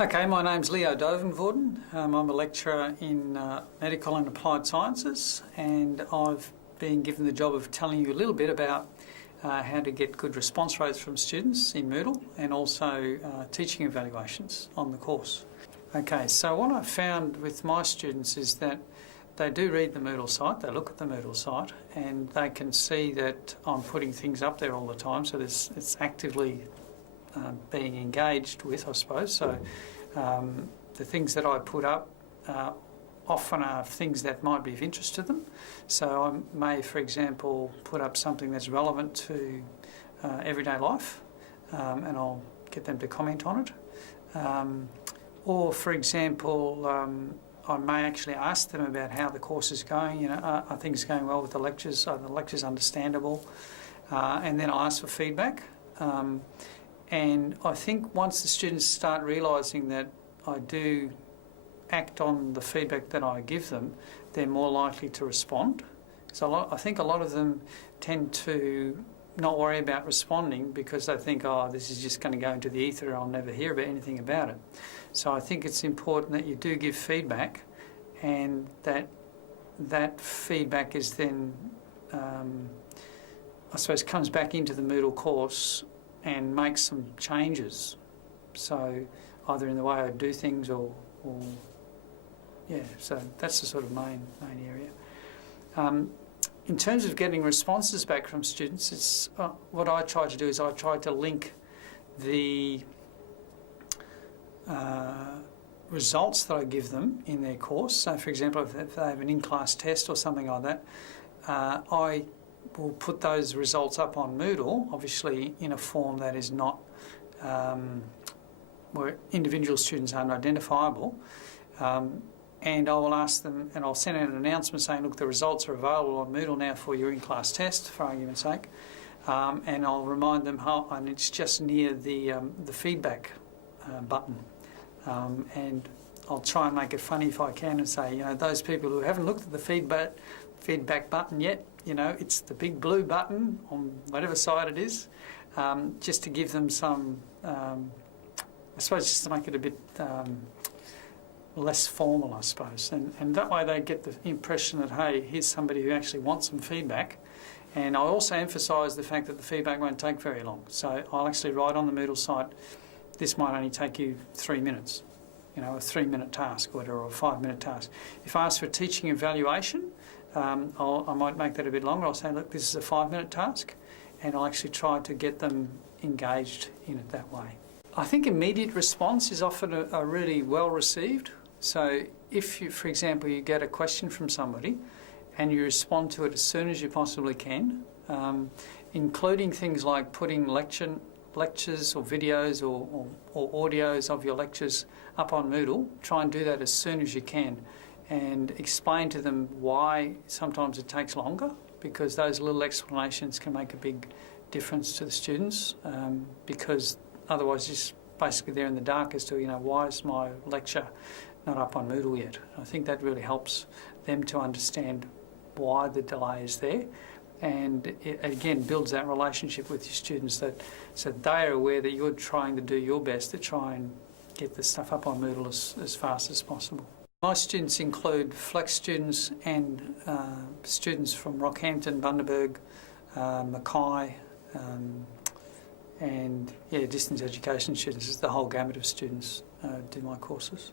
Okay, my name's Duivenvoorden. I'm a lecturer in medical and applied sciences, and I've been given the job of telling you a little bit about how to get good response rates from students in Moodle, and also teaching evaluations on the course. Okay, so what I've found with my students is that they do read the Moodle site, they look at the Moodle site, and they can see that I'm putting things up there all the time, so it's actively being engaged with, I suppose. So the things that I put up often are things that might be of interest to them. So I may, for example, put up something that's relevant to everyday life, and I'll get them to comment on it. Or, for example, I may actually ask them about how the course is going. Are things going well with the lectures? Are the lectures understandable? And then I ask for feedback. And I think once the students start realising that I do act on the feedback that I give them, they're more likely to respond. So I think a lot of them tend to not worry about responding because they think, oh, this is just going to go into the ether and I'll never hear about anything about it. So I think it's important that you do give feedback, and that feedback is then, I suppose, comes back into the Moodle course and make some changes. So either in the way I do things or yeah, so that's the sort of main area. In terms of getting responses back from students, it's what I try to do is I try to link the results that I give them in their course. So for example, if they have an in-class test or something like that, I will put those results up on Moodle, obviously in a form that is not where individual students aren't identifiable, and I will ask them, and I'll send out an announcement saying, look, the results are available on Moodle now for your in-class test, for argument's sake, and I'll remind them and it's just near the feedback button, and I'll try and make it funny if I can and say, those people who haven't looked at the feedback button yet, it's the big blue button on whatever side it is, just to give them some, I suppose, just to make it a bit less formal, I suppose. And that way they get the impression that, hey, here's somebody who actually wants some feedback. And I also emphasise the fact that the feedback won't take very long. So I'll actually write on the Moodle site, this might only take you 3 minutes, a 3-minute task or whatever, or a 5-minute task. If I ask for teaching evaluation, I might make that a bit longer. I'll say, look, this is a 5-minute task, and I'll actually try to get them engaged in it that way. I think immediate response is often a really well received. So if you, for example, you get a question from somebody and you respond to it as soon as you possibly can, including things like putting lectures or videos or audios of your lectures up on Moodle, try and do that as soon as you can, and explain to them why sometimes it takes longer, because those little explanations can make a big difference to the students, because otherwise just basically they're in the dark as to, why is my lecture not up on Moodle yet? I think that really helps them to understand why the delay is there, and it again builds that relationship with your students, so they're aware that you're trying to do your best to try and get the stuff up on Moodle as fast as possible. My students include flex students and students from Rockhampton, Bundaberg, Mackay, and distance education students. The whole gamut of students do my courses.